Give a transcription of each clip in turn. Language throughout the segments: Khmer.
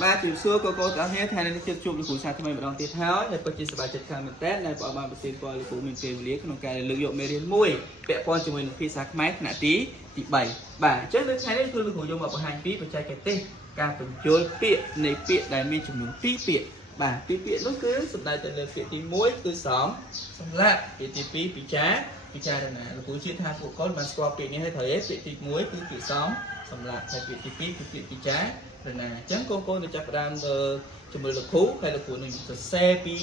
ba chịu xưa cô ta hết thay nên chụp chụp được cụ sa thay mình đón tiếp theo để có chia sẻ bài chất khang mình test này bỏ bàn bật tiền coi cụ mình kêu liếcក្នុងការលើកយកមេរៀនមួយពាក់ព័ន្ធជាមួយនឹងភាសាខ្មែរថ្នាក់ទី3បាទអញ្ចឹងនៅថ្ងៃនេះគឺលោកគ្រូយកមកបង្ហាញពីបច្ចេកទេសការបញ្ចូលពាក្យនៃពាក្យដែលមានចំនួន2ពាក្យបាទពីពាក្យនោះគឺសំដៅទៅលើពាក្យទី1គឺសម្រាប់ពាក្យទី2ពិចារណាលោកគ្រូជឿថាពួកកូនបានស្គាល់ពាក្យនេះហើយត្រូវទេពាក្យទី1គឺពាក្យសម្រាប់ហើយពាក្យទី2គឺពាក្យពិចារណាអញ្ចឹងកូនៗទៅចាប់ផ្ដើមជាមួយលោកគ្រូហើយលោកគ្រូនឹងសរសេរពី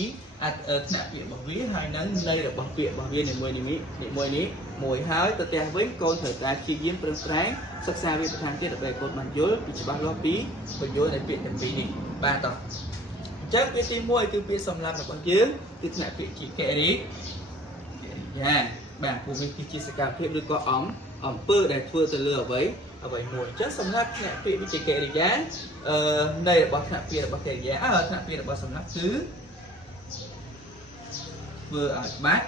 ថ្នាក់ពាក្យរបស់វាហើយនឹងន័យរបស់ពាក្យរបស់វានីមួយនេះមួយហើយទៅផ្ទះវិញកូនត្រូវតែព្យាយាមប្រឹងប្រែងសិក្សាវាបន្ថែមទៀតដើម្បីកូនបានយល់ពីច្បាស់លាស់ពីបញ្យល់នៃពាក្យទាំងពីរនេះបាទតោះអញ្ចឹងពាក្យទី1គឺពាក្យសម្រាប់របស់យើងគឺថ្នាក់ពាក្យជាកិរិយាបាទពួកវាគឺជាសកម្មភាពឬក៏អំពើដែលធ្វើទៅលើអ្វីមួយអញ្ចឹងសម្រាប់ថ្នាក់ពាក្យវិជ្ជាកិរិយានៃរបស់ថ្នាក់ពាក្យរបស់កិរិយាថ្នាក់ពាក្យរបស់សម្រាប់គឺធ្វើឲ្យបាត់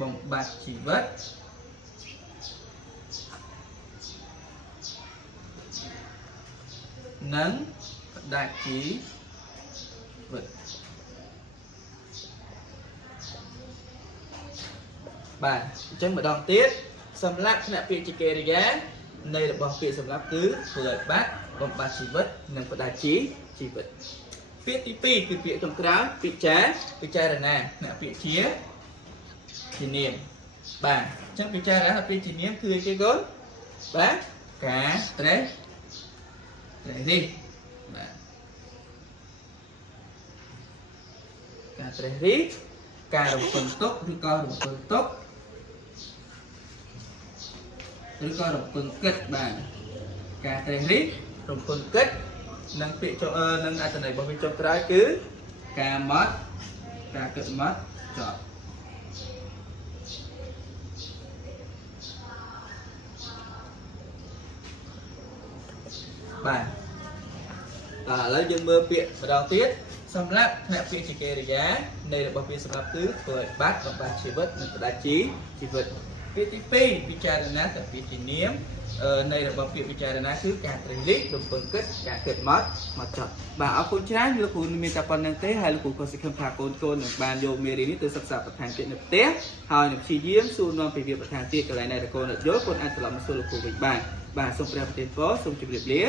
បំបត្តិជីវិតនិងផ្ដាច់ជីវិតបាទអញ្ចឹងម្ដងទៀតសម្រាប់ថ្នាក់ពាក្យជាកិរិយានៃរបស់ពាក្យសម្រាប់គឺធ្វើឲ្យបាត់បំបត្តិជីវិតនិងផ្ដាច់ជីវិតពាក្យទី2គឺពាក្យចុងក្រោយពិចារណាថ្នាក់ពាក្យជានាមបាទអញ្ចឹងពិចារណាពាក្យជានាមគឺអីគេកូនបាទការត្រេះរិះបាទការត្រេះរិះការរំពឹងទុកឬក៏រំពឹងទុកឬក៏រំពឹងគិតបាទការត្រេះរិះរំពឹងគិតនិងពាក្យនិងអត្ថន័យរបស់វាចុងក្រោយគឺការគិតមកចប់បាទឥឡូវយើងមើលពាក្យម្ដងទៀតសម្រាប់ថ្នាក់ពាក្យជាកិរិយានៃរបស់ពាក្យសម្រាប់គឺធ្វើឲ្យបាត់បំបត្តិជីវិតនិងផ្ដាច់ជីវិតពាក្យទី2ពិចារណាតែពាក្យជានាមនៃរបស់ពាក្យពិចារណាគឺការត្រេះរិះរំពឹងគិតការគិតមកចប់បាទអរគុណច្រើនលោកគ្រូមានតែប៉ុណ្្នឹងទេហើយលោកគ្រូក៏សង្ឃឹមថាកូននឹងបានយកមេរៀននេះទៅសិក្សាបន្ថែមទៀតនៅផ្ទះហើយនឹងព្យាយាមសួរនាំពីវាបន្ថែមទៀតកន្លែងណាដែលកូនអត់យល់កូនអាចត្រឡប់មកសួរលោកគ្រូវិញបានបាទសូមព្រះប្រទានពរសូមជម្រាបលា